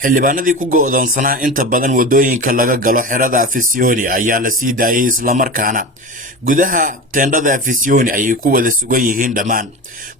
xildhibaanadii ku go'doonsanaa inta badan wadooyinka laga galo xerada Afisiyoni ayaa la sii daayay isla markaana gudaha teendhada Afisiyoni ay ku wada sugan yihiin dhammaan.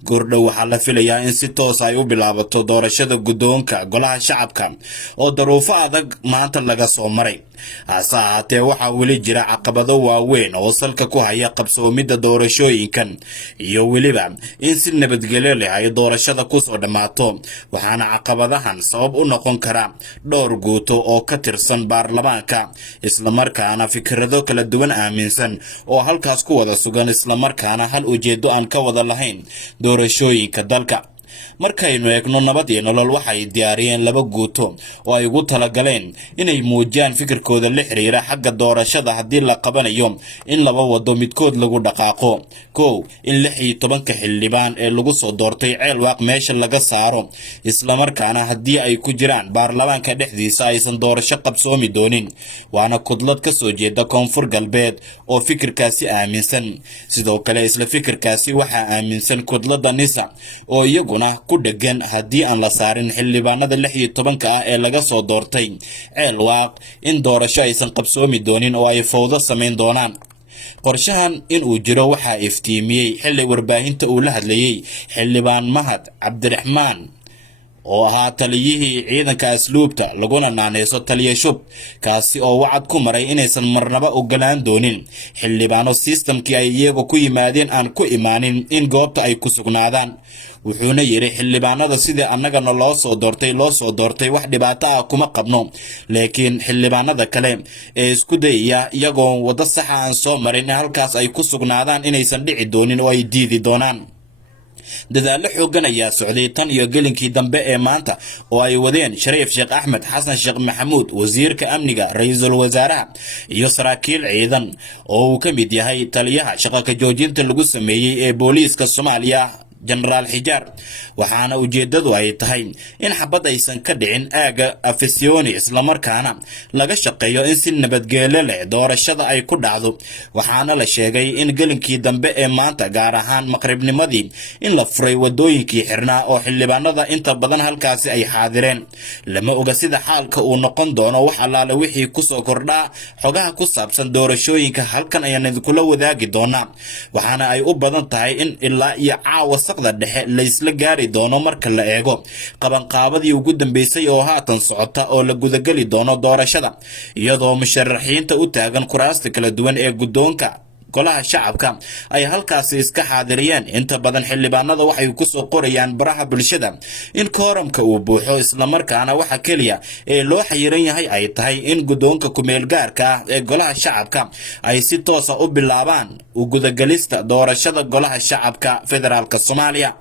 Goordhow waxaa la filayaa in si toos ay u bilaabato doorashada guddoonka golaha shacabka oo daruufo adag maanta laga soo maray. hase ahaatee waxaa weli jira caqabado waaweyn oo salka ku haya qabsoomidda doorashooyinkan iyo weliba in si nabadgelyo leh ay doorashada ku soo dhammaato. waxaana caqabadahan sabab u noqon kara dhowr guuto oo ka tirsan baarlamaanka isla markaana fikrado kala duwan aaminsan oo halkaas ku wada sugan isla markaana hal ujeedo aan ka wada lahayn doorashooyinka dalka. markaynu eegno nabad iyo nolol waxay diyaariyeen laba guuto oo ay ugu talagaleen inay muujiyaan fikirkooda la xiriira xagga doorashada haddii la qabanayo in laba wado midkood lagu dhaqaaqo. kow, in 16 xildhibaan ee lagu soo doortay Ceelwaaq meesha laga saaro isla markaana haddii ay ku jiraan baarlamaanka dhexdiisa aysan doorasho qabsoomi doonin. waana kudlad ka soo jeeda koonfur galbeed oo fikirkaasi aaminsan. sidoo kale isla fikirkaasi waxaa aaminsan kudladda Nisa oo iyaguna ku dhagan haddii aan la saarin xildhibaanada 16 ah ee laga soo doortay Ceelwaaq in doorasho aysan qabsoomi doonin oo ay fowdo sameyn doonaan. qorshahan in uu jiro waxaa iftiimiyey xilli warbaahinta uu la hadlayay xildhibaan Mahad Cabdiraxmaan oo ahaa taliyihii ciidanka asluubta laguna naaneyso taliye shub, kaasi oo wacad ku maray inaysan marnaba ogolaan doonin xildhibaano systemkii ay iyagu ku yimaadeen aan ku imaanin in goobta ay ku sugnaadaan. wuxuuna yiri xildhibaanada sida annagana loo soo doortay wax dhibaato ah kuma qabno, laakiin xildhibaanada kale ee isku dayaya iyagoo wada sax aan soo marin halkaas ay ku sugnaadaan inaysan dhici doonin oo ay diidi doonaan. dadaalo xoogan ayaa socday tan iyo gelinkii dambe ee maanta oo ay wadeen Shariif Sheekh Axmed Xasan Sheekh Maxamuud wasiirka amniga, ra'iisul wasaaraha iyo saraakiil ciidan oo uu ka mid yahay taliyaha shaqo ka joojinta lagu sameeyay ee booliiska Soomaaliya General Xijaar. waxaana ujeedadu ay tahay in xabad aysan ka dhicin aaga Afisiyoni isla markaana laga shaqeeyo in si nabadgelyo leh doorashada ay ku dhacdo. waxaana la sheegay in gelinkii dambe ee maanta gaar ahaan maqribnimadii in la furay wadooyinkii xirnaa oo xildhibaanada inta badan halkaasi ay xaadireen. lama oga sida xaalka uu noqon doono wax allaale wixii ku soo kordhaa xogaha ku saabsan doorashooyinka halkan ayaan idinkula wadaagi doonaa. waxaana ay u badan tahay in ilaa iyo caawa dhexe la isla gaari doono marka la eego qabanqaabadii ugu dambeysay oo haatan socota oo la gudagali doono doorashada, iyadoo musharaxiinta u taagan kuraasta kala duwan ee guddoonka golaha shacabka ay halkaasi iska xaadiriyeen. inta badan xildhibaanada waxay ku soo qorayaan baraha bulshada in kooramka uu buuxo isla markaana waxa kaliya ee loo xayiran yahay ay tahay in guddoonka kumeel gaarka ah ee golaha shacabka ay si toos ah u bilaabaan u gudagalista doorashada golaha shacabka federaalka Soomaaliya.